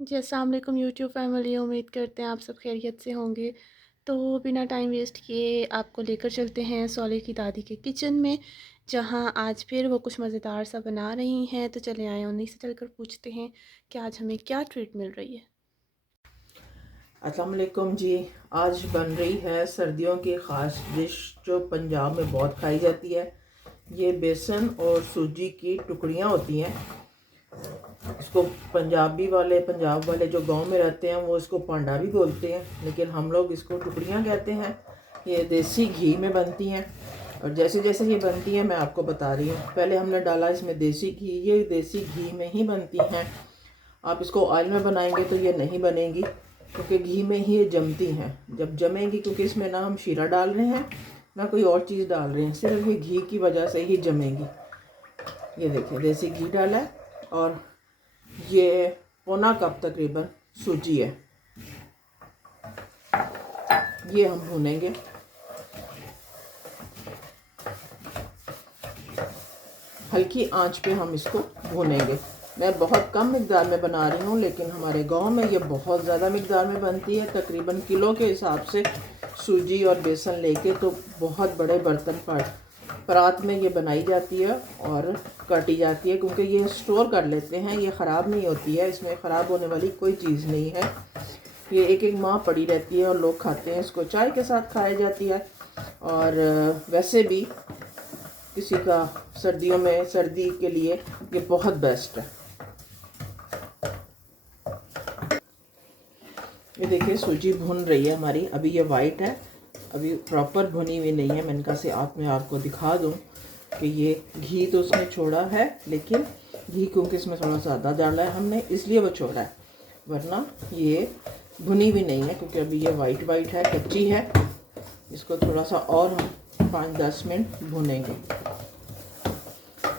जी, अस्सलाम वालेकुम YouTube family. उम्मीद करते हैं आप सब खैरियत से होंगे। तो बिना टाइम वेस्ट किए आपको लेकर चलते हैं सौले की दादी के किचन में, जहां आज फिर वो कुछ मज़ेदार सा बना रही हैं। तो चले आए उन्हीं से चलकर पूछते हैं कि आज हमें क्या ट्रीट मिल रही है। अस्सलाम वालेकुम जी। आज बन रही है सर्दियों की ख़ास डिश जो पंजाब में बहुत खाई जाती है। ये बेसन और सूजी की टुकड़ियाँ होती हैं। इसको पंजाब वाले जो गांव में रहते हैं वो इसको पांडा भी बोलते हैं, लेकिन हम लोग इसको टुकड़ियाँ कहते हैं। ये देसी घी में बनती हैं और जैसे जैसे ये बनती हैं मैं आपको बता रही हूँ। पहले हमने डाला इसमें देसी घी। ये देसी घी में ही बनती हैं। आप इसको ऑयल में बनाएंगे तो ये नहीं बनेगी, क्योंकि घी में ही ये जमती हैं। जब जमेंगी, क्योंकि इसमें ना हम शीरा डाल रहे हैं ना कोई और चीज़ डाल रहे हैं, सिर्फ ये घी की वजह से ही जमेंगी। ये देखिए देसी घी डाला है और ये पौना कप तकरीबन सूजी है। ये हम भूनेंगे। हल्की आंच पे हम इसको भूनेंगे। मैं बहुत कम मिकदार में बना रही हूँ, लेकिन हमारे गांव में ये बहुत ज़्यादा मिकदार में बनती है। तकरीबन किलो के हिसाब से सूजी और बेसन लेके तो बहुत बड़े बर्तन पर परात में ये बनाई जाती है और काटी जाती है, क्योंकि ये स्टोर कर लेते हैं। ये ख़राब नहीं होती है, इसमें ख़राब होने वाली कोई चीज़ नहीं है। ये एक एक माह पड़ी रहती है और लोग खाते हैं। इसको चाय के साथ खाई जाती है और वैसे भी किसी का सर्दियों में सर्दी के लिए ये बहुत बेस्ट है। ये देखिए सूजी भुन रही है हमारी। अभी ये वाइट है, अभी प्रॉपर भुनी हुई नहीं है। मैंने कहा से मैं आपको दिखा दूं कि ये घी तो उसने छोड़ा है, लेकिन घी क्योंकि इसमें थोड़ा सा ज़्यादा डाला है हमने, इसलिए वो छोड़ा है, वरना ये भुनी हुई नहीं है। क्योंकि अभी ये वाइट वाइट है, कच्ची है। इसको थोड़ा सा और हम 5-10 मिनट भुनेंगे।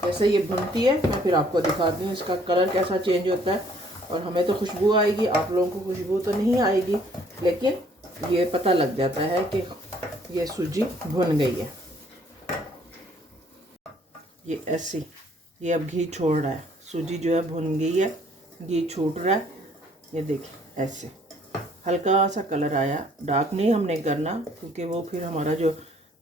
जैसे ये भुनती है मैं फिर आपको दिखाती हूँ इसका कलर कैसा चेंज होता है। और हमें तो खुशबू आएगी, आप लोगों को खुशबू तो नहीं आएगी, लेकिन ये पता लग जाता है कि ये सूजी भुन गई है। ये ऐसी, ये अब घी छोड़ रहा है। सूजी जो है भुन गई है, घी छूट रहा है। ये देखिए ऐसे हल्का सा कलर आया। डार्क नहीं हमने करना, क्योंकि वो फिर हमारा जो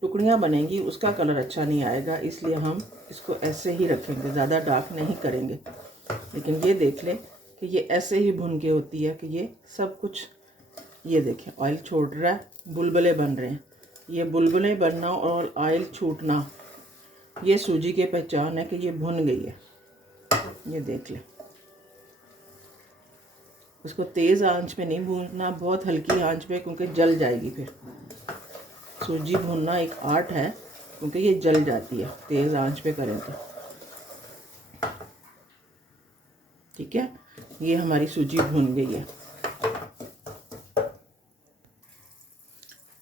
टुकड़ियाँ बनेंगी उसका कलर अच्छा नहीं आएगा, इसलिए हम इसको ऐसे ही रखेंगे, ज़्यादा डार्क नहीं करेंगे। लेकिन ये देख लें कि ये ऐसे ही भुन के होती है कि ये सब कुछ, ये देखें ऑयल छोड़ रहा है, बुलबुले बन रहे हैं। ये बुलबुले बनना और ऑयल छूटना, ये सूजी की पहचान है कि ये भुन गई है। ये देख लें। इसको तेज़ आंच पे नहीं भूनना, बहुत हल्की आंच पे, क्योंकि जल जाएगी फिर। सूजी भूनना एक आर्ट है, क्योंकि ये जल जाती है तेज़ आंच पे करें तो। ठीक है, ये हमारी सूजी भून गई है।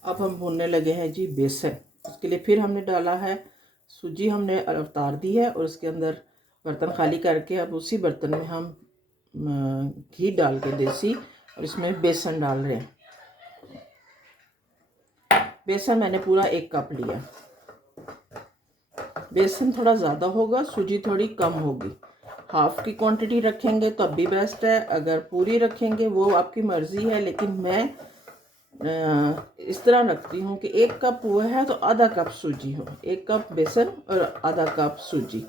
अब हम भूनने लगे हैं जी बेसन। उसके लिए फिर हमने डाला है सूजी, हमने उतार दी है और उसके अंदर बर्तन खाली करके अब उसी बर्तन में हम घी डाल के देसी, और इसमें बेसन डाल रहे हैं। बेसन मैंने पूरा 1 कप लिया। बेसन थोड़ा ज़्यादा होगा, सूजी थोड़ी कम होगी। हाफ की क्वांटिटी रखेंगे तो अब भी बेस्ट है, अगर पूरी रखेंगे वो आपकी मर्ज़ी है। लेकिन मैं इस तरह रखती हूँ कि 1 कप हुआ है तो आधा कप सूजी हो, 1 कप बेसन और आधा कप सूजी।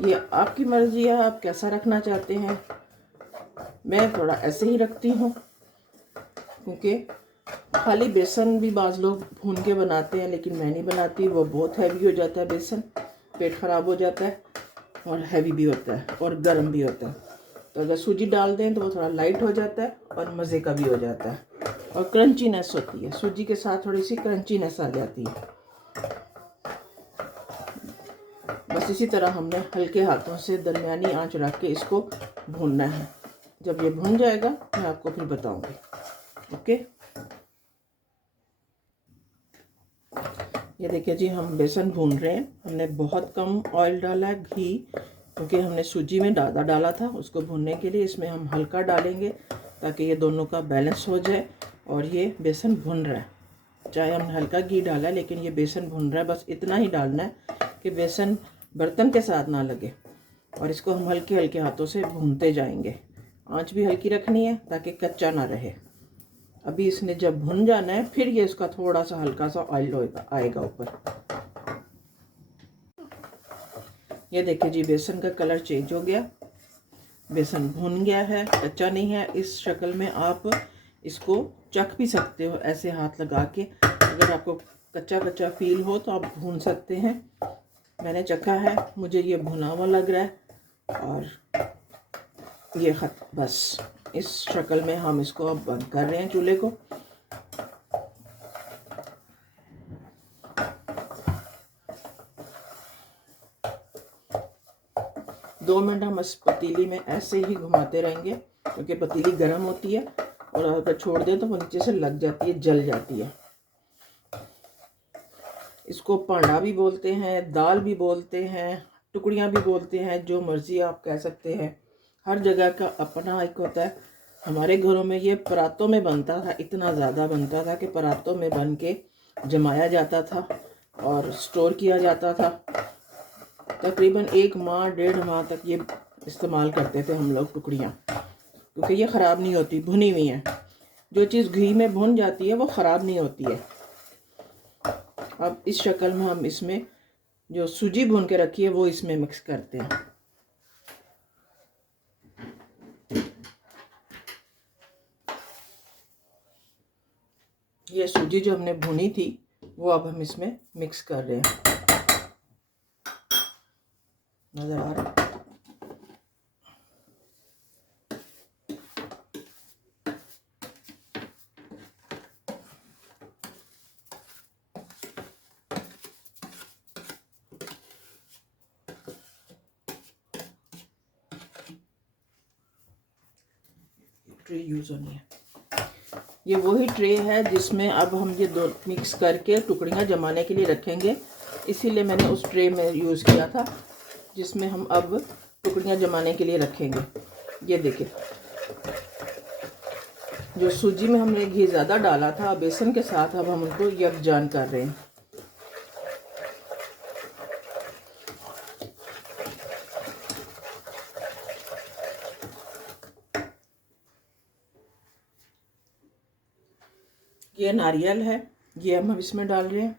ये आपकी मर्ज़ी है, आप कैसा रखना चाहते हैं। मैं थोड़ा ऐसे ही रखती हूँ, क्योंकि खाली बेसन भी बाज़ लोग भून के बनाते हैं, लेकिन मैं नहीं बनाती। वो बहुत हैवी हो जाता है बेसन, पेट ख़राब हो जाता है और हैवी भी होता है और गर्म भी होता है। तो अगर सूजी डाल दें तो वो थोड़ा लाइट हो जाता है और मज़े का भी हो जाता है और क्रंचीनेस होती है। सूजी के साथ थोड़ी सी क्रंचीनेस आ जाती है। बस इसी तरह हमने हल्के हाथों से दरमियानी आंच रख के इसको भूनना है। जब ये भुन जाएगा मैं आपको फिर बताऊंगी। ओके, ये देखिए जी हम बेसन भून रहे हैं। हमने बहुत कम ऑयल डाला है, घी, क्योंकि हमने सूजी में ज़्यादा डाला था उसको भूनने के लिए। इसमें हम हल्का डालेंगे ताकि ये दोनों का बैलेंस हो जाए। और ये बेसन भुन रहा है, चाहे हमने हल्का घी डाला है, लेकिन ये बेसन भुन रहा है। बस इतना ही डालना है कि बेसन बर्तन के साथ ना लगे, और इसको हम हल्के हल्के हाथों से भूनते जाएंगे आंच भी हल्की रखनी है ताकि कच्चा ना रहे। अभी इसने जब भुन जाना है फिर ये इसका थोड़ा सा हल्का सा ऑयल आएगा ऊपर। ये देखिए जी, बेसन का कलर चेंज हो गया, बेसन भुन गया है, कच्चा नहीं है। इस शक्ल में आप इसको चख भी सकते हो ऐसे हाथ लगा के। अगर आपको कच्चा कच्चा फील हो तो आप भून सकते हैं। मैंने चखा है, मुझे ये भुना हुआ लग रहा है। और ये बस इस शक्ल में हम इसको अब बंद कर रहे हैं चूल्हे को। दो मिनट हम इस पतीली में ऐसे ही घुमाते रहेंगे क्योंकि पतीली गर्म होती है और अगर छोड़ दें तो वो नीचे से लग जाती है, जल जाती है। इसको पांडा भी बोलते हैं, दाल भी बोलते हैं, टुकड़ियाँ भी बोलते हैं, जो मर्जी आप कह सकते हैं। हर जगह का अपना एक होता है। हमारे घरों में ये परातों में बनता था, इतना ज़्यादा बनता था कि परातों में बन के जमाया जाता था और स्टोर किया जाता था। तकरीबन 1 माह 1.5 माह तक ये इस्तेमाल करते थे हम लोग टुकड़ियाँ, क्योंकि ये ख़राब नहीं होती, भुनी हुई हैं। जो चीज़ घी में भुन जाती है वो ख़राब नहीं होती है। अब इस शक्ल में हम इसमें जो सूजी भून के रखी है वो इसमें मिक्स करते हैं। ये सूजी जो हमने भुनी थी वो अब हम इसमें मिक्स कर रहे हैं। नज़र आ रहा है? ट्रे यूज़ होनी है। ये वही ट्रे है जिसमें अब हम ये दो मिक्स करके टुकड़ियाँ जमाने के लिए रखेंगे। इसीलिए मैंने उस ट्रे में यूज़ किया था जिसमें हम अब टुकड़ियाँ जमाने के लिए रखेंगे। ये देखिए, जो सूजी में हमने घी ज़्यादा डाला था, बेसन के साथ अब हम उनको यकजान कर रहे हैं। ये नारियल है, ये हम इसमें डाल रहे हैं।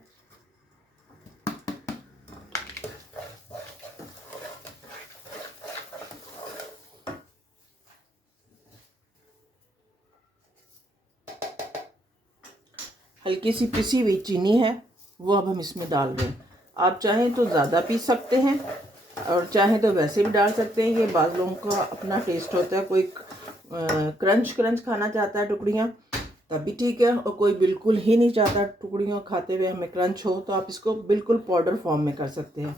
हल्की सी पिसी हुई चीनी है, वो अब हम इसमें डाल रहे हैं। आप चाहें तो ज़्यादा पीस सकते हैं और चाहें तो वैसे भी डाल सकते हैं। ये बाज़ लोगों का अपना टेस्ट होता है। कोई क्रंच क्रंच खाना चाहता है टुकड़ियाँ, तब भी ठीक है। और कोई बिल्कुल ही नहीं चाहता टुकड़ियाँ खाते हुए हमें क्रंच हो, तो आप इसको बिल्कुल पाउडर फॉर्म में कर सकते हैं।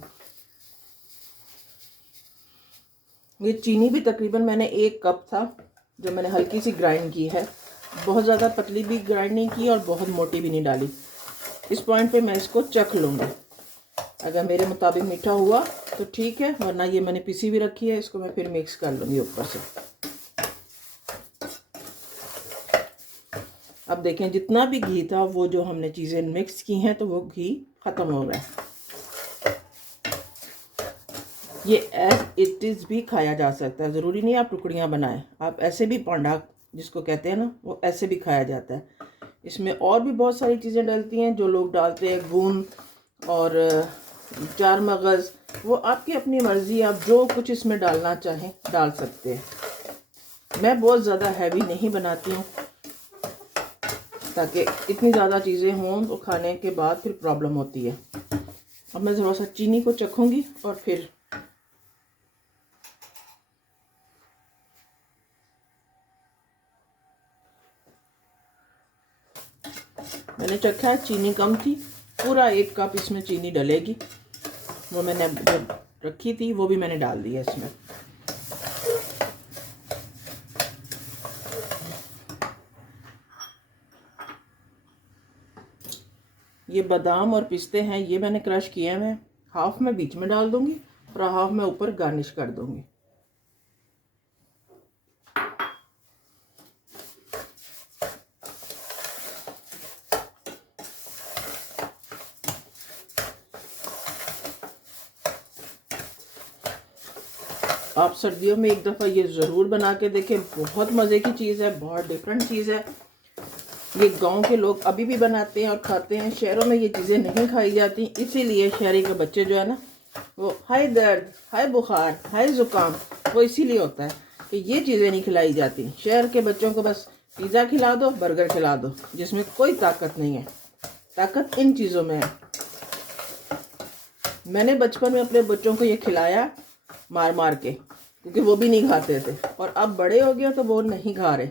ये चीनी भी तकरीबन मैंने 1 कप था जो मैंने हल्की सी ग्राइंड की है। बहुत ज़्यादा पतली भी ग्राइंड नहीं की और बहुत मोटी भी नहीं डाली। इस पॉइंट पे मैं इसको चख लूँगी। अगर मेरे मुताबिक मीठा हुआ तो ठीक है, वरना ये मैंने पिसी भी रखी है, इसको मैं फिर मिक्स कर लूँगी ऊपर से। अब देखें, जितना भी घी था वो जो हमने चीज़ें मिक्स की हैं तो वो घी ख़त्म हो गया। ये एज इट इज़ भी खाया जा सकता है, ज़रूरी नहीं आप टुकड़ियाँ बनाएं। आप ऐसे भी पांडा जिसको कहते हैं ना, वो ऐसे भी खाया जाता है। इसमें और भी बहुत सारी चीज़ें डलती हैं जो लोग डालते हैं, गूंद और 4 मगज़, वो आपकी अपनी मर्ज़ी। आप जो कुछ इसमें डालना चाहें डाल सकते हैं। मैं बहुत ज़्यादा हैवी नहीं बनाती हूँ ताकि इतनी ज़्यादा चीज़ें हों तो खाने के बाद फिर प्रॉब्लम होती है। अब मैं थोड़ा सा चीनी को चखूँगी और फिर मैंने चखा है, चीनी कम थी। पूरा 1 कप इसमें चीनी डलेगी। वो मैंने जब रखी थी वो भी मैंने डाल दी है इसमें। ये बादाम और पिस्ते हैं, ये मैंने क्रश किए हैं। हाफ में बीच में डाल दूंगी और हाफ में ऊपर गार्निश कर दूंगी। आप सर्दियों में एक दफ़ा ये ज़रूर बना के देखें, बहुत मज़े की चीज़ है, बहुत डिफरेंट चीज़ है। ये गांव के लोग अभी भी बनाते हैं और खाते हैं। शहरों में ये चीज़ें नहीं खाई जाती, इसीलिए शहरी के बच्चे जो है ना, वो हाय दर्द, हाय बुखार, हाय ज़ुकाम, वो इसीलिए होता है कि ये चीज़ें नहीं खिलाई जाती। शहर के बच्चों को बस पिज़्ज़ा खिला दो, बर्गर खिला दो, जिसमें कोई ताकत नहीं है। ताकत इन चीज़ों में है। मैंने बचपन में अपने बच्चों को ये खिलाया मार मार के, क्योंकि वो भी नहीं खाते थे, और अब बड़े हो गए तो वो नहीं खा रहे।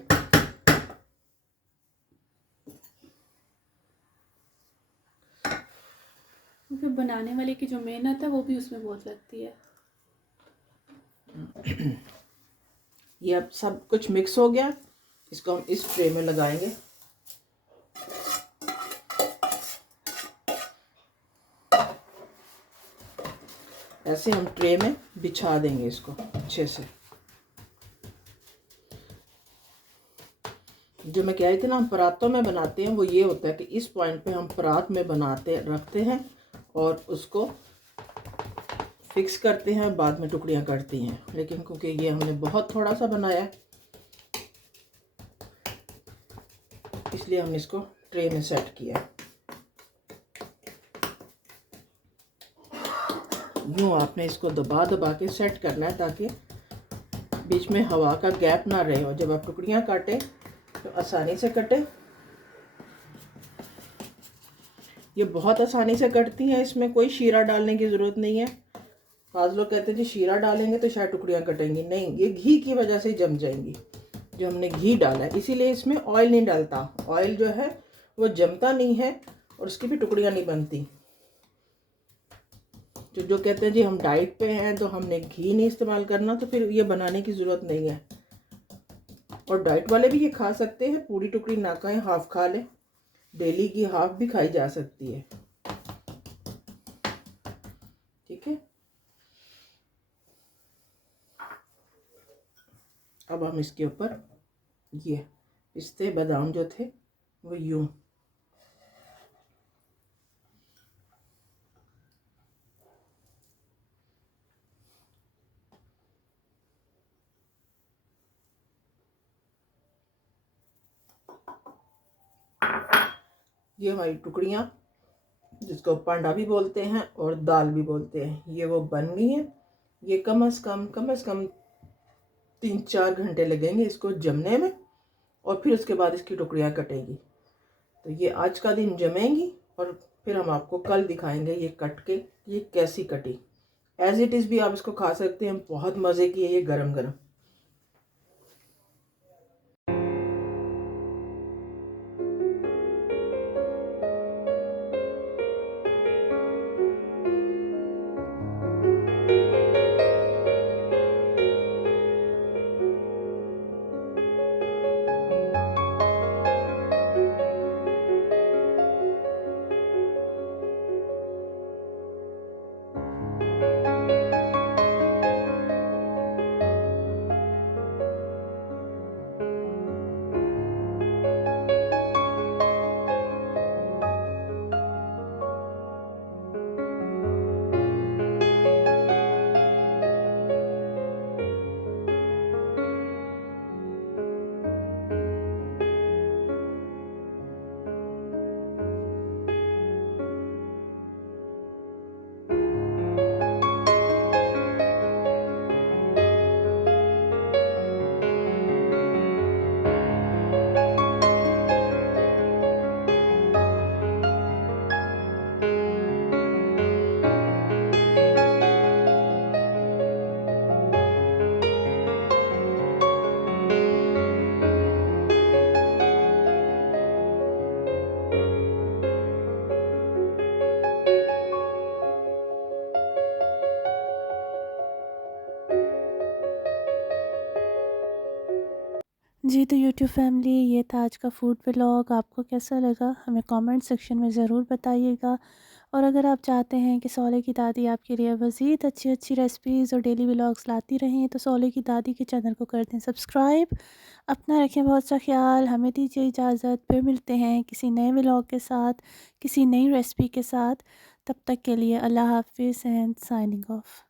फिर बनाने वाले की जो मेहनत है वो भी उसमें बहुत लगती है। ये अब सब कुछ मिक्स हो गया, इसको हम इस ट्रे में लगाएंगे। ऐसे हम ट्रे में बिछा देंगे इसको अच्छे से। जो मैं कह रही थी ना, हम परातों में बनाते हैं, वो ये होता है कि इस पॉइंट पे हम परात में बनाते रखते हैं और उसको फिक्स करते हैं, बाद में टुकड़ियाँ करती हैं। लेकिन क्योंकि ये हमने बहुत थोड़ा सा बनाया है, इसलिए हमने इसको ट्रे में सेट किया। यूँ आपने इसको दबा दबा के सेट करना है, ताकि बीच में हवा का गैप ना रहे, और जब आप टुकड़ियाँ काटें तो आसानी से कटे। ये बहुत आसानी से कटती हैं, इसमें कोई शीरा डालने की ज़रूरत नहीं है। बाज़ लोग कहते हैं जी शीरा डालेंगे तो शायद टुकड़ियाँ कटेंगी, नहीं, ये घी की वजह से जम जाएंगी। जो हमने घी डाला है, इसीलिए इसमें ऑयल नहीं डालता। ऑयल जो है वो जमता नहीं है और उसकी भी टुकड़ियाँ नहीं बनती। जो कहते हैं जी हम डाइट पे हैं तो हमने घी नहीं इस्तेमाल करना, तो फिर ये बनाने की ज़रूरत नहीं है। और डाइट वाले भी ये खा सकते हैं, पूरी टुकड़ी ना खाएं, हाफ खा लें। डेली की हाफ भी खाई जा सकती है, ठीक है। अब हम इसके ऊपर ये पिस्ते बादाम जो थे वो यूं ये हमारी टुकड़ियाँ, जिसको पांडा भी बोलते हैं और दाल भी बोलते हैं, ये वो बन गई हैं। ये कम से कम 3-4 घंटे लगेंगे इसको जमने में, और फिर उसके बाद इसकी टुकड़ियाँ कटेंगी। तो ये आज का दिन जमेंगी और फिर हम आपको कल दिखाएंगे ये कट के ये कैसी कटी। एज इट इज़ भी आप इसको खा सकते हैं, बहुत मज़े की है ये गरम गरम। जी तो यूट्यूब फैमिली, ये था आज का फूड व्लॉग। आपको कैसा लगा हमें कमेंट सेक्शन में ज़रूर बताइएगा। और अगर आप चाहते हैं कि सोले की दादी आपके लिए मज़ीद अच्छी अच्छी रेसिपीज़ और डेली व्लॉग्स लाती रहें, तो सोले की दादी के चैनल को कर दें सब्सक्राइब। अपना रखें बहुत सा ख्याल, हमें दीजिए इजाज़त। फिर मिलते हैं किसी नए व्लॉग के साथ, किसी नई रेसिपी के साथ। तब तक के लिए अल्लाह हाफिज़ एंड साइनिंग ऑफ।